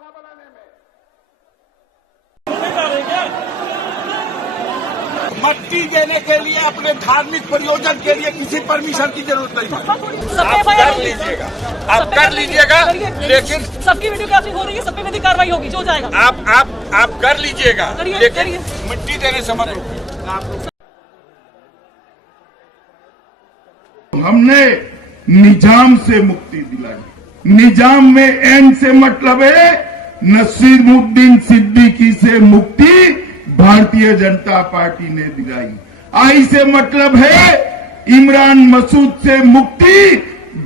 व्यवस्था बनाने में। मट्टी देने के लिए अपने धार्मिक प्रयोजन के लिए किसी परमिशन की जरूरत नहीं है। आप कर लीजिएगा, आप कर लीजिएगा, लेकिन सबकी वीडियोग्राफी हो रही है, सब पे मेरी कार्रवाई होगी, जो जाएगा आप कर लीजिएगा, लेकिन मिट्टी देने से मत रोकिए। हमने निजाम से मुक्ति दिलाई। निजाम में एन से मतलब है नसीरुद्दीन सिद्दीकी से मुक्ति भारतीय जनता पार्टी ने दिलाई। आई से मतलब है इमरान मसूद से मुक्ति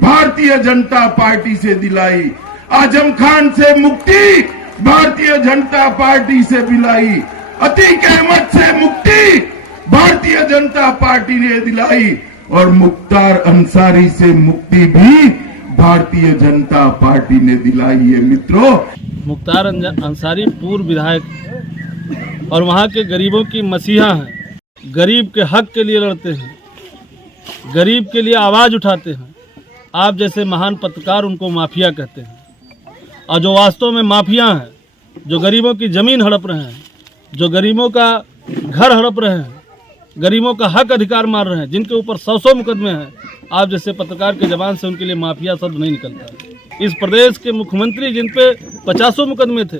भारतीय जनता पार्टी से दिलाई। आजम खान से मुक्ति भारतीय जनता पार्टी से दिलाई। अतीक अहमद से मुक्ति भारतीय जनता पार्टी ने दिलाई और मुख्तार अंसारी से मुक्ति भी भारतीय जनता पार्टी ने दिलाई है। मित्रों, मुख्तार अंसारी पूर्व विधायक और वहाँ के गरीबों की मसीहा हैं। गरीब के हक के लिए लड़ते हैं, गरीब के लिए आवाज़ उठाते हैं। आप जैसे महान पत्रकार उनको माफिया कहते हैं, और जो वास्तव में माफिया हैं, जो गरीबों की ज़मीन हड़प रहे हैं, जो गरीबों का घर हड़प रहे हैं, गरीबों का हक अधिकार मार रहे हैं, जिनके ऊपर 100 मुकदमे हैं, आप जैसे पत्रकार के जबान से उनके लिए माफिया शब्द नहीं निकलता। इस प्रदेश के मुख्यमंत्री जिन पे 50 मुकदमे थे,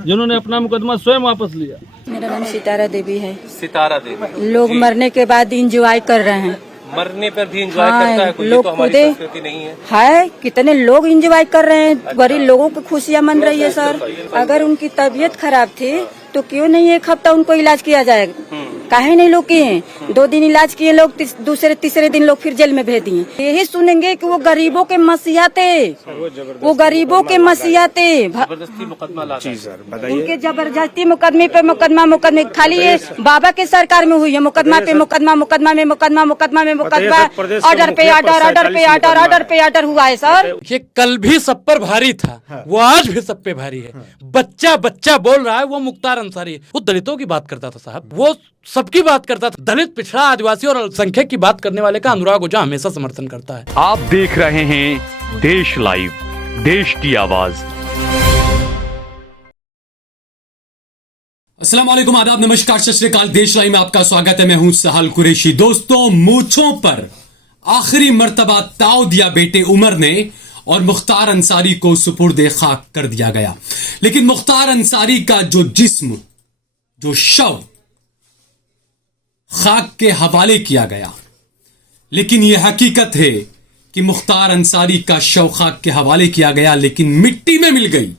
जिन्होंने अपना मुकदमा स्वयं वापस लिया। मेरा नाम सितारा देवी है। सितारा देवी, लोग मरने के बाद इंजॉय कर रहे हैं। मरने पर भी इंजॉय करता है कोई? लोग तो हमारी संस्कृति नहीं है। कितने लोग इंजॉय कर रहे हैं, गरीब लोगों की खुशियाँ मन रही है सर। अगर उनकी तबीयत खराब थी तो क्यों नहीं 1 हफ्ता उनको इलाज किया जाएगा? काहे नहीं लोग किए? 2 दिन इलाज किए लोग, दूसरे तीसरे दिन लोग फिर जेल में भेज दिए। यही सुनेंगे कि वो गरीबों के मसीहा थे, वो गरीबों के मसीहा थे। जबरदस्ती मुकदमा लाते हैं। उनके जबरदस्ती मुकदमे खाली ये बाबा के सरकार में हुई है। मुकदमा पे मुकदमा, मुकदमा में मुकदमा, मुकदमा में मुकदमा, ऑर्डर पे ऑर्डर, ऑर्डर पे ऑर्डर, ऑर्डर पे ऑर्डर हुआ है सर। ये कल भी सब पर भारी था, वो आज भी सब पे भारी है। बच्चा बोल रहा है वो मुख्तार अंसारी, वो दलितों की बात करता था साहब, वो सबकी बात करता था। दलित, पिछड़ा, आदिवासी और अल्पसंख्यक की बात करने वाले का अनुराग ओझा हमेशा समर्थन करता है। आप देख रहे हैं देश लाइव, देश की आवाज। अस्सलाम वालेकुम, आदाब, नमस्कार, सत श्री अकाल। देश लाइव में आपका स्वागत है। मैं हूं सहाल कुरैशी। दोस्तों, मूंछों पर आखिरी मर्तबा ताव दिया बेटे उमर ने और मुख्तार अंसारी को सुपुर्दे खाक कर दिया गया। लेकिन मुख्तार अंसारी का जो जिस्म, जो शव खाक के हवाले किया गया। लेकिन यह हकीकत है कि मुख्तार अंसारी का शव खाक के हवाले किया गया, लेकिन मिट्टी में मिल गई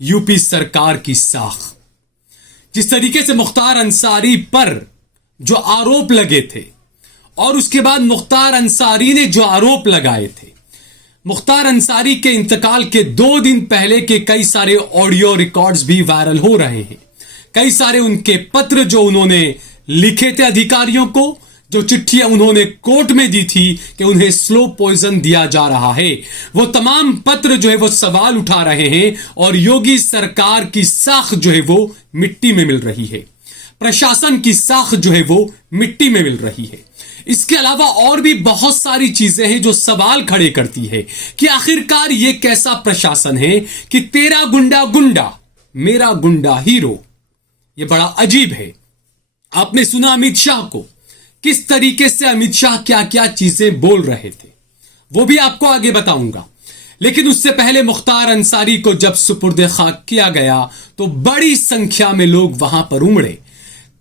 यूपी सरकार की साख। जिस तरीके से मुख्तार अंसारी पर जो आरोप लगे थे और उसके बाद मुख्तार अंसारी ने जो आरोप लगाए थे, मुख्तार अंसारी के इंतकाल के 2 दिन पहले के कई सारे ऑडियो रिकॉर्ड्स भी वायरल हो रहे हैं। कई सारे उनके पत्र जो उन्होंने लिखे थे अधिकारियों को, जो चिट्ठियां उन्होंने कोर्ट में दी थी कि उन्हें स्लो पॉइजन दिया जा रहा है, वो तमाम पत्र जो है वो सवाल उठा रहे हैं और योगी सरकार की साख जो है वो मिट्टी में मिल रही है। प्रशासन की साख जो है वो मिट्टी में मिल रही है। इसके अलावा और भी बहुत सारी चीजें हैं जो सवाल खड़े करती है कि आखिरकार ये कैसा प्रशासन है कि तेरा गुंडा गुंडा, मेरा गुंडा हीरो। ये बड़ा अजीब है। आपने सुना अमित शाह को, किस तरीके से अमित शाह क्या क्या चीजें बोल रहे थे, वो भी आपको आगे बताऊंगा। लेकिन उससे पहले मुख्तार अंसारी को जब सुपुर्दे खाक किया गया तो बड़ी संख्या में लोग वहां पर उमड़े।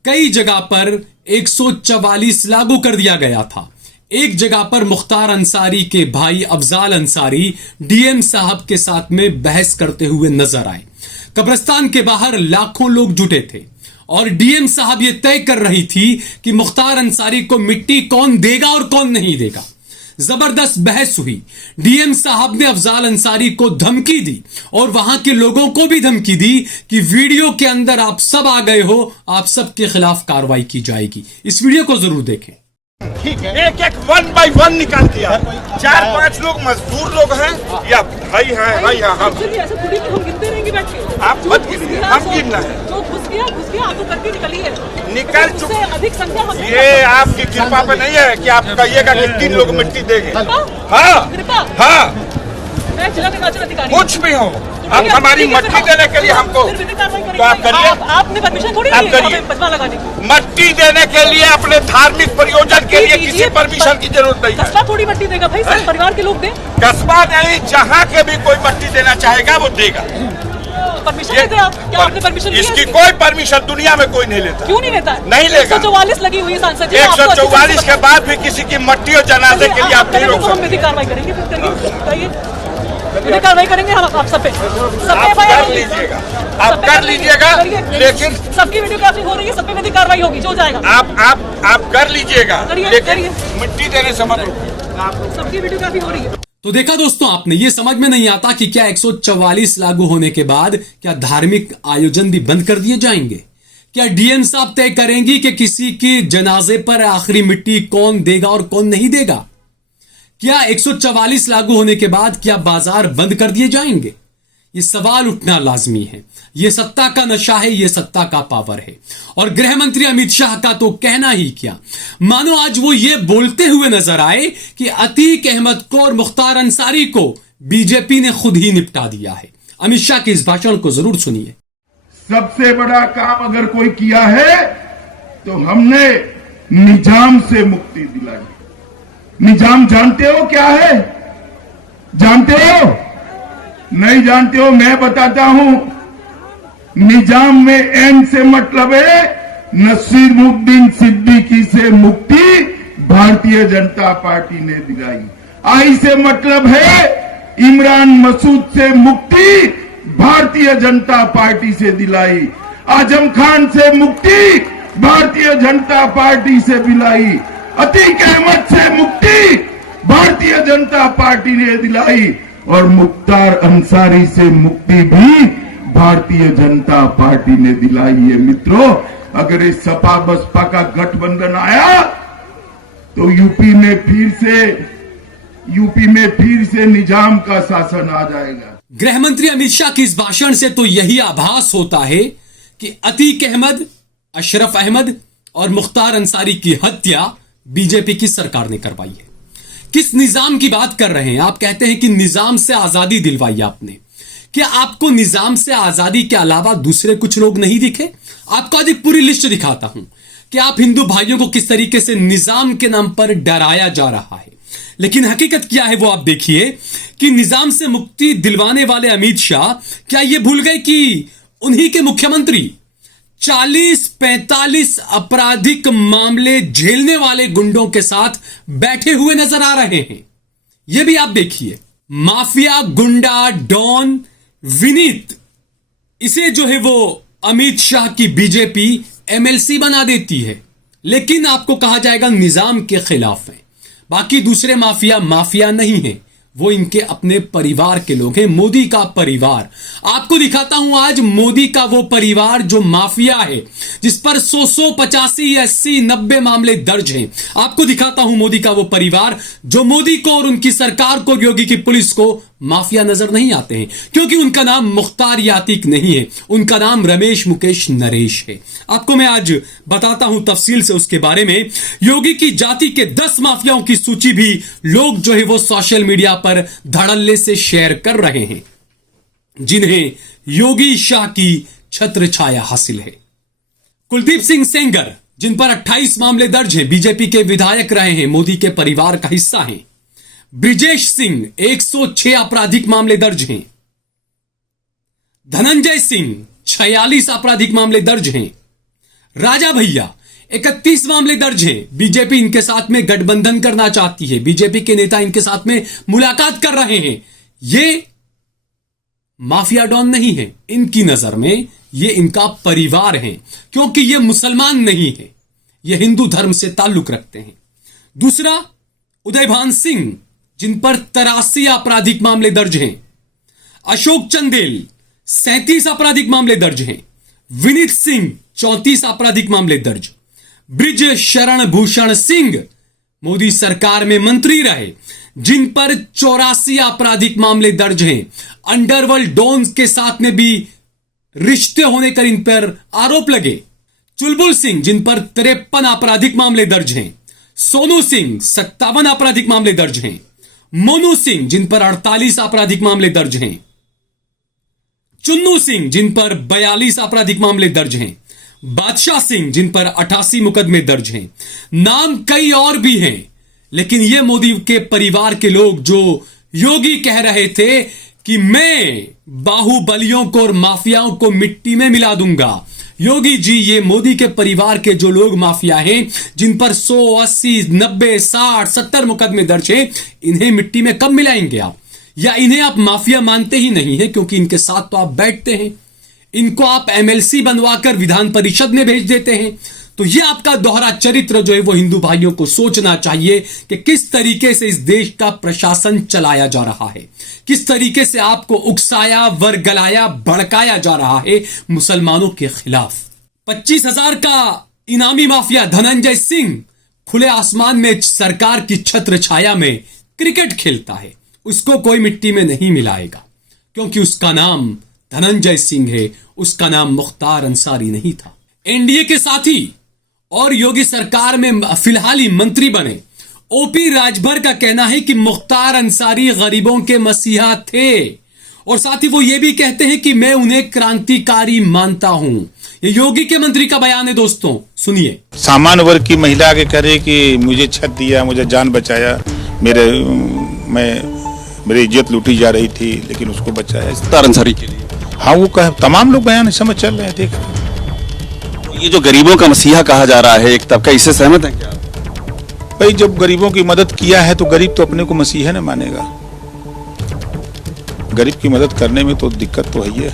कई जगह पर 144 लागू कर दिया गया था। एक जगह पर मुख्तार अंसारी के भाई अफजाल अंसारी डीएम साहब के साथ में बहस करते हुए नजर आए। कब्रिस्तान के बाहर लाखों लोग जुटे थे और डीएम साहब ये तय कर रही थी कि मुख्तार अंसारी को मिट्टी कौन देगा और कौन नहीं देगा। जबरदस्त बहस हुई। डीएम साहब ने अफजाल अंसारी को धमकी दी और वहां के लोगों को भी धमकी दी कि वीडियो के अंदर आप सब आ गए हो, आप सब के खिलाफ कार्रवाई की जाएगी। इस वीडियो को जरूर देखें। ठीक है, एक एक 1 बाय 1 निकाल दिया। 4-5 लोग मजदूर लोग हैं या भाई हैं, भाई हैं। हम गिनते रहेंगे बैठ के। आप मत गिनिए, हम गिनना है। जो घुस गया आप करके निकलिए, निकल चुके। अधिक संख्या हम ये आपकी कृपा पे नहीं है कि आप कहिएगा कि 3 लोग मिट्टी देंगे। हाँ कृपा, हाँ, मैं जिला निर्वाचन अधिकारी कुछ भी हो, आप हमारी मट्टी देने के लिए हमको फिर भी कार्रवाई करेंगे। तो आप करिए। आपने परमिशन थोड़ी आप दी है करिए। हमें बजवा लगाने की। मट्टी देने के लिए अपने धार्मिक प्रयोजन के लिए किसी परमिशन की जरूरत नहीं है। कस्बा थोड़ी मट्टी देगा भाई, सब परिवार के लोग दें। कस्बा नहीं, जहाँ के भी कोई मट्टी देना चाहेगा वो देगा। परमिशन लेते आप? क्या आपने परमिशन ली है इसकी इसकी? कोई परमिशन दुनिया में कोई नहीं लेता। क्यों नहीं लेता है? नहीं लेगा। 144 लगी हुई है सांसद जी। 144 के बाद भी किसी की मट्टी और जनाजे के लिए आप नहीं रोक तो हम सकते। विधि कार्रवाई करेंगे, फिर करिए विधि कार्रवाई करेंगे हम आप सब पे। आप कर लीजिएगा, आप कर लीजिएगा, लेकिन सबकी वीडियोग्राफी हो रही है, सब पे विधि कार्रवाई होगी, जो जाएगा आप कर लीजिएगा, करिए, लेकिन करिए। मिट्टी देने से मत रोकिए। सबकी वीडियोग्राफी हो रही है। तो देखा दोस्तों आपने, ये समझ में नहीं आता कि क्या 144 लागू होने के बाद क्या धार्मिक आयोजन भी बंद कर दिए जाएंगे? क्या डीएम साहब तय करेंगी कि किसी की जनाजे पर आखिरी मिट्टी कौन देगा और कौन नहीं देगा? क्या 144 लागू होने के बाद क्या बाजार बंद कर दिए जाएंगे? ये सवाल उठना लाजमी है। ये सत्ता का नशा है, ये सत्ता का पावर है। और गृह मंत्री अमित शाह का तो कहना ही क्या, मानो आज वो ये बोलते हुए नजर आए कि अतीक अहमद को और मुख्तार अंसारी को बीजेपी ने खुद ही निपटा दिया है। अमित शाह के इस भाषण को जरूर सुनिए। सबसे बड़ा काम अगर कोई किया है तो हमने निजाम से मुक्ति दिलाई। निजाम जानते हो क्या है? जानते हो? नहीं जानते हो? मैं बताता हूं। निजाम में एन से मतलब है नसीरुद्दीन सिद्दीकी से मुक्ति भारतीय जनता पार्टी ने दिलाई। आई से मतलब है इमरान मसूद से मुक्ति भारतीय जनता पार्टी से दिलाई। आजम खान से मुक्ति भारतीय जनता पार्टी से दिलाई। अतीक अहमद से मुक्ति भारतीय जनता पार्टी ने दिलाई। और मुख्तार अंसारी से मुक्ति भी भारतीय जनता पार्टी ने दिलाई है। मित्रों, अगर इस सपा बसपा का गठबंधन आया तो यूपी में फिर से निजाम का शासन आ जाएगा। गृह मंत्री अमित शाह की इस भाषण से तो यही आभास होता है कि अतीक अहमद, अशरफ अहमद और मुख्तार अंसारी की हत्या बीजेपी की सरकार ने करवाई है। किस निजाम की बात कर रहे हैं आप? कहते हैं कि निजाम से आजादी दिलवाई आपने। क्या आपको निजाम से आजादी के अलावा दूसरे कुछ लोग नहीं दिखे? आपको आज एक पूरी लिस्ट दिखाता हूं कि आप हिंदू भाइयों को किस तरीके से निजाम के नाम पर डराया जा रहा है। लेकिन हकीकत क्या है वो आप देखिए कि निजाम से मुक्ति दिलवाने वाले अमित शाह क्या ये भूल गए कि उन्हीं के मुख्यमंत्री 40-45 आपराधिक मामले झेलने वाले गुंडों के साथ बैठे हुए नजर आ रहे हैं? यह भी आप देखिए। माफिया गुंडा डॉन विनीत, इसे जो है वो अमित शाह की बीजेपी एमएलसी बना देती है, लेकिन आपको कहा जाएगा निजाम के खिलाफ है। बाकी दूसरे माफिया माफिया नहीं है, वो इनके अपने परिवार के लोग हैं। मोदी का परिवार आपको दिखाता हूं आज। मोदी का वो परिवार जो माफिया है, जिस पर 100, 85, 80, 90 मामले दर्ज हैं। आपको दिखाता हूं मोदी का वो परिवार जो मोदी को और उनकी सरकार को, योगी की पुलिस को माफिया नजर नहीं आते हैं, क्योंकि उनका नाम मुख्तार या अतीक नहीं है, उनका नाम रमेश मुकेश नरेश है। आपको मैं आज बताता हूं तफसील से उसके बारे में। योगी की जाति के 10 माफियाओं की सूची भी लोग जो है वो सोशल मीडिया पर धड़ल्ले से शेयर कर रहे हैं, जिन्हें योगी शाह की छत्र छाया हासिल है। कुलदीप सिंह सेंगर, जिन पर 28 मामले दर्ज हैं, बीजेपी के विधायक रहे हैं, मोदी के परिवार का हिस्सा हैं। ब्रिजेश सिंह, 106 आपराधिक मामले दर्ज हैं। धनंजय सिंह, 46 आपराधिक मामले दर्ज हैं। राजा भैया, 31 मामले दर्ज हैं। बीजेपी इनके साथ में गठबंधन करना चाहती है, बीजेपी के नेता इनके साथ में मुलाकात कर रहे हैं। ये माफिया डॉन नहीं है, इनकी नजर में ये इनका परिवार है, क्योंकि ये मुसलमान नहीं है, ये हिंदू धर्म से ताल्लुक रखते हैं। दूसरा, उदयभान सिंह, जिन पर 83 आपराधिक मामले दर्ज हैं। अशोक चंदेल, 37 आपराधिक मामले दर्ज हैं। विनीत सिंह, 34 आपराधिक मामले दर्ज। ब्रिज शरण भूषण सिंह, मोदी सरकार में मंत्री रहे, जिन पर 84 आपराधिक मामले दर्ज हैं। अंडरवर्ल्ड डॉन्स के साथ में भी रिश्ते होने कर इन पर आरोप लगे। चुलबुल सिंह, जिन पर 53 आपराधिक मामले दर्ज हैं। सोनू सिंह, 57 आपराधिक मामले दर्ज हैं। मोनू सिंह जिन पर 48 आपराधिक मामले दर्ज हैं, चुन्नू सिंह जिन पर 42 आपराधिक मामले दर्ज हैं, बादशाह सिंह जिन पर 88 मुकदमे दर्ज हैं, नाम कई और भी हैं। लेकिन ये मोदी के परिवार के लोग जो योगी कह रहे थे कि मैं बाहुबलियों को और माफियाओं को मिट्टी में मिला दूंगा, योगी जी ये मोदी के परिवार के जो लोग माफिया हैं जिन पर 100, 80, 90, 60, 70 मुकदमे दर्ज हैं, इन्हें मिट्टी में कब मिलाएंगे आप? या इन्हें आप माफिया मानते ही नहीं है क्योंकि इनके साथ तो आप बैठते हैं, इनको आप एमएलसी बनवाकर विधान परिषद में भेज देते हैं। तो यह आपका दोहरा चरित्र जो है वो हिंदू भाइयों को सोचना चाहिए कि किस तरीके से इस देश का प्रशासन चलाया जा रहा है, किस तरीके से आपको उकसाया, वर्गलाया, भड़काया जा रहा है मुसलमानों के खिलाफ। 25,000 का इनामी माफिया धनंजय सिंह खुले आसमान में सरकार की छत्र छाया में क्रिकेट खेलता है, उसको कोई मिट्टी में नहीं मिलाएगा क्योंकि उसका नाम धनंजय सिंह है, उसका नाम मुख्तार अंसारी नहीं था। एनडीए के साथी और योगी सरकार में फिलहाल ही मंत्री बने ओपी राजभर का कहना है कि मुख्तार अंसारी गरीबों के मसीहा थे और साथ ही वो ये भी कहते हैं कि मैं उन्हें क्रांतिकारी मानता हूं। ये योगी के मंत्री का बयान है दोस्तों, सुनिए। सामान्य वर्ग की महिला आगे कह रही कि मुझे छत दिया, मुझे जान बचाया, मेरी इज्जत लूटी जा रही थी लेकिन उसको बचाया मुख्तार अंसारी के लिए। हाँ वो कह, तमाम लोग बयान इस समय चल रहे हैं। देख ये जो गरीबों का मसीहा कहा जा रहा है एक तबका, इससे सहमत है क्या? भाई जब गरीबों की मदद किया है तो गरीब तो अपने को मसीहा न मानेगा, गरीब की मदद करने में तो दिक्कत तो है।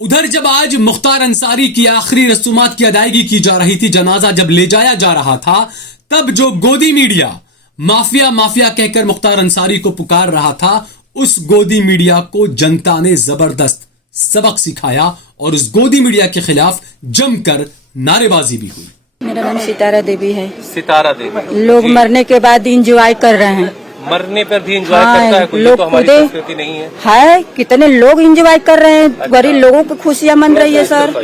उधर जब आज मुख्तार अंसारी की आखिरी रसूमात की अदायगी की जा रही थी, जनाजा जब ले जाया जा रहा था, तब जो गोदी मीडिया माफिया माफिया कहकर मुख्तार अंसारी को पुकार रहा था, उस गोदी मीडिया को जनता ने जबरदस्त सबक सिखाया और उस गोदी मीडिया के खिलाफ जमकर नारेबाजी भी हुई। मेरा नाम सितारा देवी है। सितारा देवी। लोग मरने के बाद इंजॉय कर रहे हैं, मरने पर भी इंजॉय करता है कोई? लोग तो हमारी संस्कृति नहीं है। कितने लोग इंजॉय कर रहे हैं, गरीब लोगों की खुशियाँ मन रही है सर।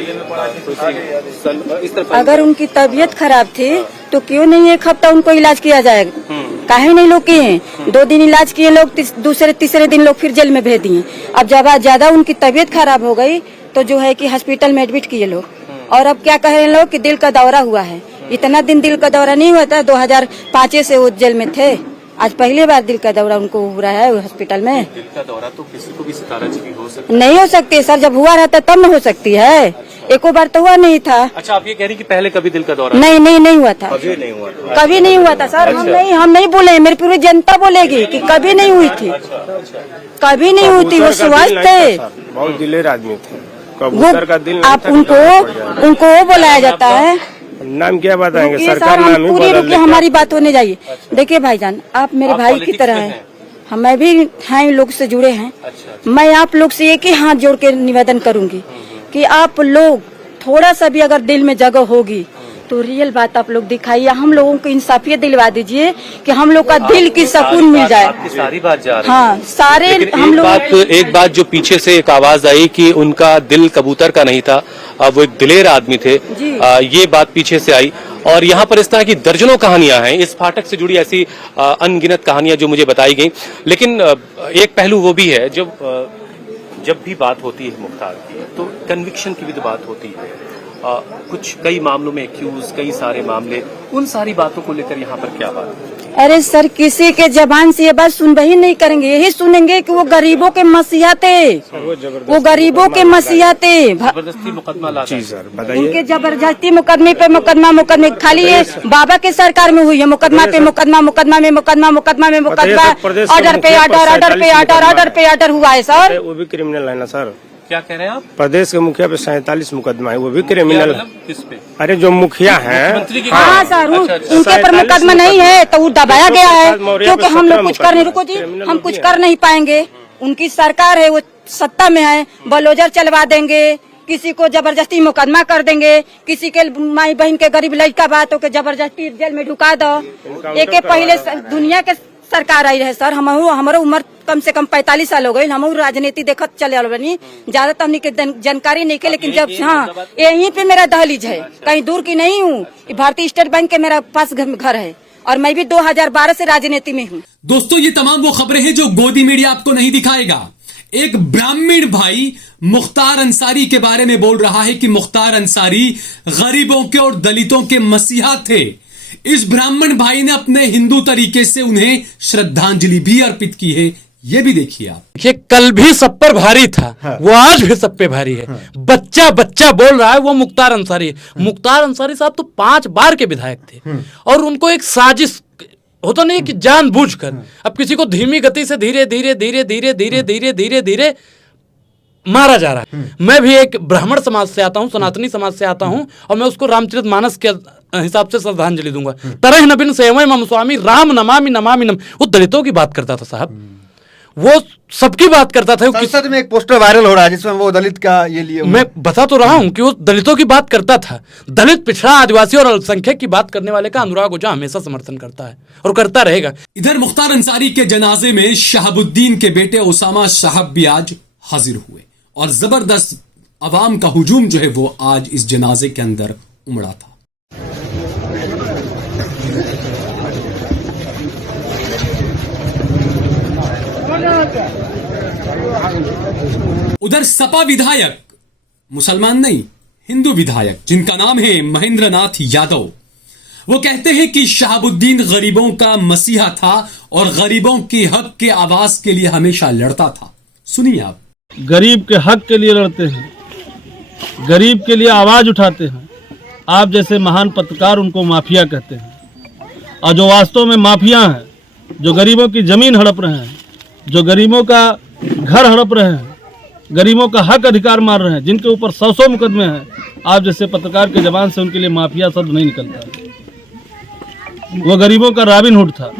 अगर उनकी तबीयत खराब थी तो क्यों नहीं एक हफ्ता उनको इलाज किया जाएगा? काहे नहीं लोग किए? 2 दिन इलाज किए लोग, दूसरे तीसरे दिन लोग फिर जेल में भेज दिए। अब जब ज्यादा उनकी तबीयत खराब हो गई तो जो है कि हॉस्पिटल में एडमिट किए लोग, और अब क्या कह रहे हैं लोग कि दिल का दौरा हुआ है। इतना दिन दिल का दौरा नहीं हुआ था, 2005 से वो जेल में थे, आज पहली बार दिल का दौरा उनको हो रहा है हॉस्पिटल में। दिल का दौरा तो किसी को भी सितारा जी की हो सकती नहीं हो सकती सर, जब हुआ रहता तब न हो सकती है, एको बार तो हुआ नहीं था। अच्छा, आप ये कह रही कि पहले कभी दिल का दौरा? नहीं हुआ था, कभी नहीं हुआ, कभी नहीं हुआ था सर। हम नहीं बोले, मेरी पूरी जनता बोलेगी कि कभी नहीं हुई थी, कभी नहीं हुई थी। वो स्वस्थ थे, बहुत दिलेर आदमी थे। कबूतर का दिल आप उनको बुलाया जाता है। नाम क्या बताएंगे, सरकार नाम ही पूरी रुक के हमारी बात होने जाइए। देखिए भाईजान, आप मेरे भाई की तरह हैं, हमें भी हैं, लोग से जुड़े हैं। मैं आप लोग से एक ही हाथ जोड़ के निवेदन करूंगी कि आप लोग थोड़ा सा भी अगर दिल में जगह होगी तो रियल बात आप लोग दिखाइए, हम लोगों को इंसाफियत दिलवा दीजिए कि हम लोग का दिल की सुकून मिल जाए। सारी बात जा रही है। हाँ, सारे हम लोग। एक बात जो पीछे से एक आवाज आई कि उनका दिल कबूतर का नहीं था, वो एक दिलेर आदमी थे, ये बात पीछे से आई। और यहाँ पर इस तरह की दर्जनों कहानियां हैं, इस फाटक से जुड़ी ऐसी अनगिनत कहानियां जो मुझे बताई गई। लेकिन एक पहलू वो भी है, जब भी बात होती है मुख्तार की तो कन्विक्शन की भी तो बात होती है। कुछ कई मामलों में एक्यूज, कई सारे मामले, उन सारी बातों को लेकर यहाँ पर क्या बात? अरे सर, किसी के जबान से ये बात सुन ही नहीं करेंगे, यही सुनेंगे कि वो गरीबों के मसीहा थे, वो गरीबों के मसीहा थे। जबरदस्ती मुकदमा ला उनके जबरदस्ती मुकदमे पे मुकदमे खाली ये बाबा के सरकार में हुई है। मुकदमा पे मुकदमा, मुकदमा में मुकदमा, मुकदमा में मुकदमा, ऑर्डर पे ऑर्डर, ऑर्डर पे ऑर्डर, ऑर्डर पे ऑर्डर हुआ है सर। वो भी क्रिमिनल है ना सर? क्या कह रहे हैं आप? प्रदेश के मुखिया पे 47 मुकदमा है, वो भी क्रिमिनल है। किस पे? अरे जो मुखिया है, हाँ सर, उनके पर मुकदमा नहीं है तो वो दबाया गया है, क्योंकि हम लोग कुछ कर नहीं, रुको जी, हम कुछ कर नहीं पाएंगे। उनकी सरकार है, वो सत्ता में है, बलोजर चलवा देंगे, किसी को जबरदस्ती मुकदमा कर देंगे, किसी के माई बहन के गरीब लड़का बात हो के जबरदस्ती जेल में ढुका दो। एक पहले दुनिया के सरकार आई रहे सर, हमारा उम्र कम से कम 45 साल हो गई, हम राजनीति देखत चले बनी, ज्यादा तो हमने जानकारी नहीं के। लेकिन जब यहीं पे मेरा दहलीज है, कहीं दूर की नहीं हूँ, भारतीय स्टेट बैंक के मेरा पास घर है और मैं भी 2012 से राजनीति में हूँ। दोस्तों, ये तमाम वो खबरें हैं जो गोदी मीडिया आपको नहीं दिखाएगा। एक ब्राह्मण भाई मुख्तार अंसारी के बारे में बोल रहा है कि मुख्तार अंसारी गरीबों के और दलितों के मसीहा थे। इस ब्राह्मण भाई ने अपने हिंदू तरीके से उन्हें श्रद्धांजलि भी अर्पित की है। ये भी देखिए आप। देखिए, कल भी सब पर भारी था, वो आज भी सब पे भारी है। बच्चा बच्चा बोल रहा है वो मुख्तार अंसारी है। मुख्तार अंसारी साहब तो 5 बार के विधायक थे और उनको एक साजिश होता नहीं कि जानबूझकर अब किसी को धीमी गति से धीरे धीरे धीरे धीरे धीरे धीरे धीरे धीरे मारा जा रहा है। मैं भी एक ब्राह्मण समाज से आता हूं, सनातनी समाज से आता हूं, और मैं उसको रामचरितमानस के हिसाब से श्रद्धांजलि दूंगा। तरह नबीन सेवय मम स्वामी राम नमामि नमामि नम। वो दलितों की बात करता था साहब, वो सबकी बात करता था। संसद में एक पोस्टर वायरल हो रहा है जिसमें वो दलित का ये लिए मैं बता तो रहा हूं कि वो दलितों की बात करता था। दलित, पिछड़ा, आदिवासी और अल्पसंख्यक की बात करने वाले का अनुराग ओझा हमेशा समर्थन करता है और करता रहेगा। इधर मुख्तार अंसारी के जनाजे में शहाबुद्दीन के बेटे ओसामा साहब भी आज हाजिर हुए और जबरदस्त अवाम का हुजूम जो है वो आज इस जनाजे के अंदर उमड़ा था। उधर सपा विधायक, मुसलमान नहीं हिंदू विधायक, जिनका नाम है महेंद्र नाथ यादव, वो कहते हैं कि शहाबुद्दीन गरीबों का मसीहा था और गरीबों के हक के आवाज के लिए हमेशा लड़ता था। सुनिए आप। गरीब के हक के लिए लड़ते हैं, गरीब के लिए आवाज उठाते हैं। आप जैसे महान पत्रकार उनको माफिया कहते हैं, और जो वास्तव में माफिया हैं, जो गरीबों की जमीन हड़प रहे हैं, जो गरीबों का घर हड़प रहे हैं, गरीबों का हक अधिकार मार रहे हैं, जिनके ऊपर 100 मुकदमे हैं, आप जैसे पत्रकार के जबान से उनके लिए माफिया शब्द नहीं निकलता। वो गरीबों का रॉबिन हुड था,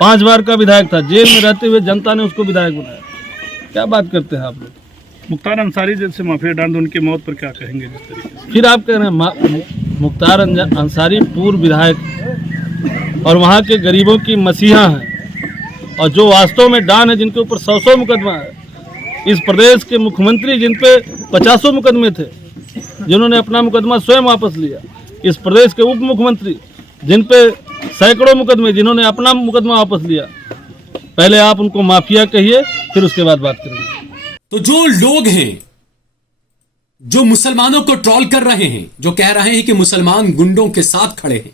5 बार का विधायक था, जेल में रहते हुए जनता ने उसको विधायक बनाया। क्या बात करते हैं आप लोग। मुख्तार अंसारी जैसे माफिया डांड उनकी मौत पर क्या कहेंगे जिस तरीके से? फिर आप कह रहे हैं मुख्तार अंसारी पूर्व विधायक और वहाँ के गरीबों की मसीहा हैं, और जो वास्तव में डान है, जिनके ऊपर 100 मुकदमा है। इस प्रदेश के मुख्यमंत्री जिन पे 50 मुकदमे थे, जिन्होंने अपना मुकदमा स्वयं वापस लिया। इस प्रदेश के उप मुख्यमंत्री जिन पे सैकड़ों मुकदमे, जिन्होंने अपना मुकदमा वापस लिया। पहले आप उनको माफिया कहिए, फिर उसके बाद बात करेंगे। तो जो लोग हैं जो मुसलमानों को ट्रोल कर रहे हैं, जो कह रहे हैं कि मुसलमान गुंडों के साथ खड़े हैं,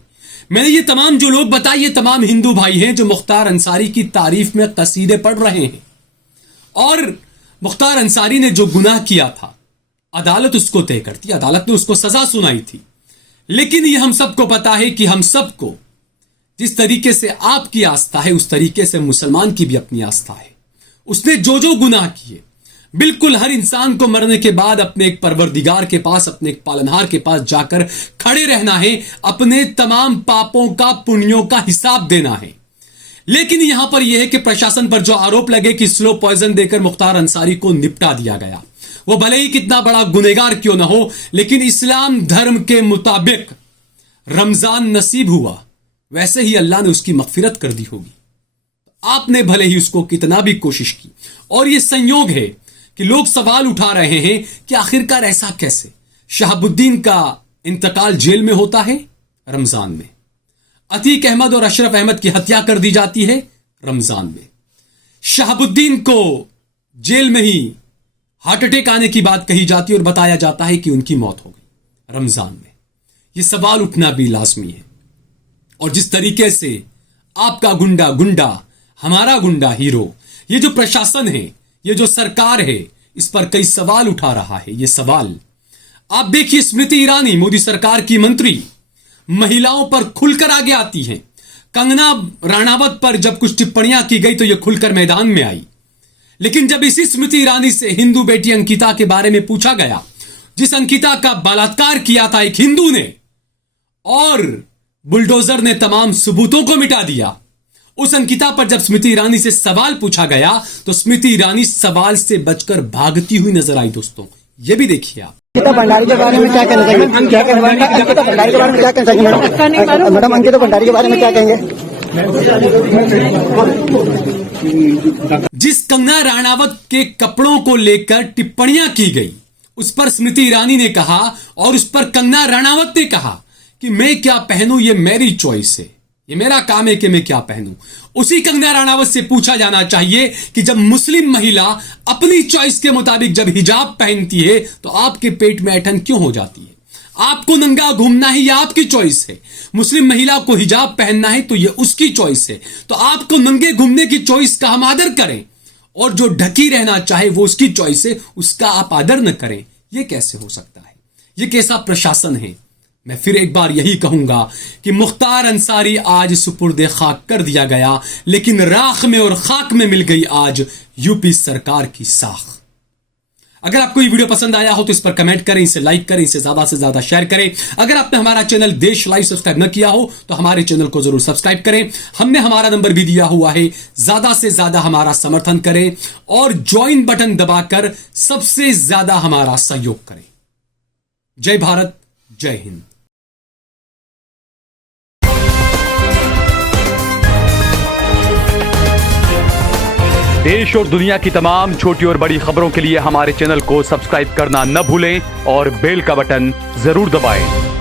मैंने ये तमाम जो लोग बताए, ये तमाम हिंदू भाई हैं जो मुख्तार अंसारी की तारीफ में कसीदे पढ़ रहे हैं। और मुख्तार अंसारी ने जो गुनाह किया था, अदालत उसको तय करती, अदालत ने उसको सजा सुनाई थी। लेकिन ये हम सबको पता है कि हम सबको जिस तरीके से आपकी आस्था है, उस तरीके से मुसलमान की भी अपनी आस्था है। उसने जो जो गुनाह किए, बिल्कुल हर इंसान को मरने के बाद अपने एक परवरदिगार के पास, अपने एक पालनहार के पास जाकर खड़े रहना है, अपने तमाम पापों का, पुण्यों का हिसाब देना है। लेकिन यहां पर यह है कि प्रशासन पर जो आरोप लगे कि स्लो पॉइजन देकर मुख्तार अंसारी को निपटा दिया गया, वो भले ही कितना बड़ा गुनहगार क्यों ना हो, लेकिन इस्लाम धर्म के मुताबिक रमजान नसीब हुआ, वैसे ही अल्लाह ने उसकी मगफिरत कर दी होगी। आपने भले ही उसको कितना भी कोशिश की, और यह संयोग है कि लोग सवाल उठा रहे हैं कि आखिरकार ऐसा कैसे शहाबुद्दीन का इंतकाल जेल में होता है, रमजान में। अतीक अहमद और अशरफ अहमद की हत्या कर दी जाती है रमजान में। शहाबुद्दीन को जेल में ही हार्ट अटैक आने की बात कही जाती है और बताया जाता है कि उनकी मौत हो गई रमजान में। यह सवाल उठना भी लाजमी है। और जिस तरीके से आपका गुंडा गुंडा, हमारा गुंडा हीरो, ये जो प्रशासन है, ये जो सरकार है, इस पर कई सवाल उठा रहा है। ये सवाल आप देखिए, स्मृति ईरानी, मोदी सरकार की मंत्री, महिलाओं पर खुलकर आगे आती हैं। कंगना राणावत पर जब कुछ टिप्पणियां की गई तो यह खुलकर मैदान में आई। लेकिन जब इसी स्मृति ईरानी से हिंदू बेटी अंकिता के बारे में पूछा गया, जिस अंकिता का बलात्कार किया था एक हिंदू ने, और बुलडोजर ने तमाम सबूतों को मिटा दिया, उस अंकिता पर जब स्मृति ईरानी से सवाल पूछा गया तो स्मृति ईरानी सवाल से बचकर भागती हुई नजर आई। दोस्तों, ये भी देखिए आप। अंकिता भंडारी के बारे में क्या कहना चाहिए? अंकिता भंडारी के बारे में क्या कहना चाहिए मैडम? अंकिता भंडारी के बारे में क्या कहेंगे? जिस कंगना राणावत के कपड़ों को लेकर टिप्पणियां की गई, उस पर स्मृति ईरानी ने कहा, और उस पर कंगना राणावत ने कहा कि मैं क्या पहनूं, ये मेरी चॉइस है, ये मेरा काम है कि मैं क्या पहनूं। उसी कंगना रनावत से पूछा जाना चाहिए कि जब मुस्लिम महिला अपनी चॉइस के मुताबिक जब हिजाब पहनती है तो आपके पेट में ऐंठन क्यों हो जाती है? आपको नंगा घूमना ही ये आपकी चॉइस है। मुस्लिम महिला को हिजाब पहनना है तो ये उसकी चॉइस है। तो आपको नंगे घूमने की चॉइस का हम आदर करें और जो ढकी रहना चाहे वो उसकी चॉइस है, उसका आप आदर न करें। ये कैसे हो सकता है? ये कैसा प्रशासन है? मैं फिर एक बार यही कहूंगा कि मुख्तार अंसारी आज सुपुर्दे खाक कर दिया गया, लेकिन राख में और खाक में मिल गई आज यूपी सरकार की साख। अगर आपको ये वीडियो पसंद आया हो तो इस पर कमेंट करें, इसे लाइक करें, इसे ज्यादा से ज्यादा शेयर करें। अगर आपने हमारा चैनल देश लाइव सब्सक्राइब न किया हो तो हमारे चैनल को जरूर सब्सक्राइब करें। हमने हमारा नंबर भी दिया हुआ है, ज्यादा से ज्यादा हमारा समर्थन करें और ज्वाइन बटन दबाकर सबसे ज्यादा हमारा सहयोग करें। जय भारत, जय हिंद। देश और दुनिया की तमाम छोटी और बड़ी खबरों के लिए हमारे चैनल को सब्सक्राइब करना न भूलें और बेल का बटन जरूर दबाएं।